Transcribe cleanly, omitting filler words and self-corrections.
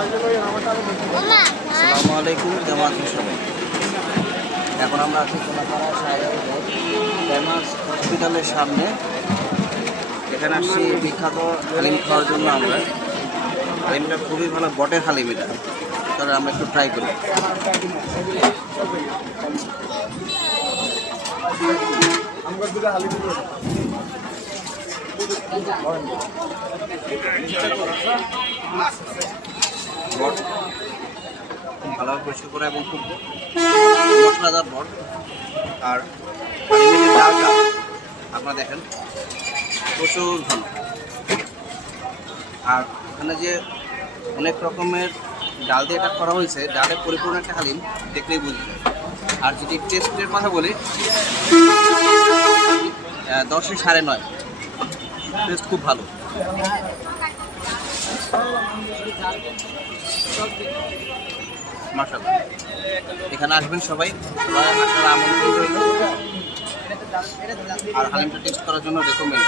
আসসালামু আলাইকুম, কেমন আছেন সবাই? এখন আমরা আছি কোলাপাড়া ফেমাস হসপিটালের সামনে। এখানে আসছি বিখ্যাত হালিম খাওয়ার জন্য। আমরা হালিমটা খুবই ভালো, বটের হালিম এটা। তাহলে আমরা একটু ট্রাই করি। বট খুব ভালোভাবে পরিষ্কার করা এবং খুব মশলাদার বট। আর হালিমের ডালটা আপনারা দেখেন প্রচুর ঘন। আর এখানে যে অনেক রকমের ডাল দিয়ে এটা করা হয়েছে, ডালের পরিপূর্ণ একটা হালিম দেখলেই বুঝবে। আর যদি টেস্টের কথা বলি, 10-এ 9.5। টেস্ট খুব ভালো। মাশাআল্লাহ, এখানে আসবেন সবাই, আসার আমন্ত্রণ রইল। আর হালিমটা টেস্ট করার জন্য রেকমেন্ড।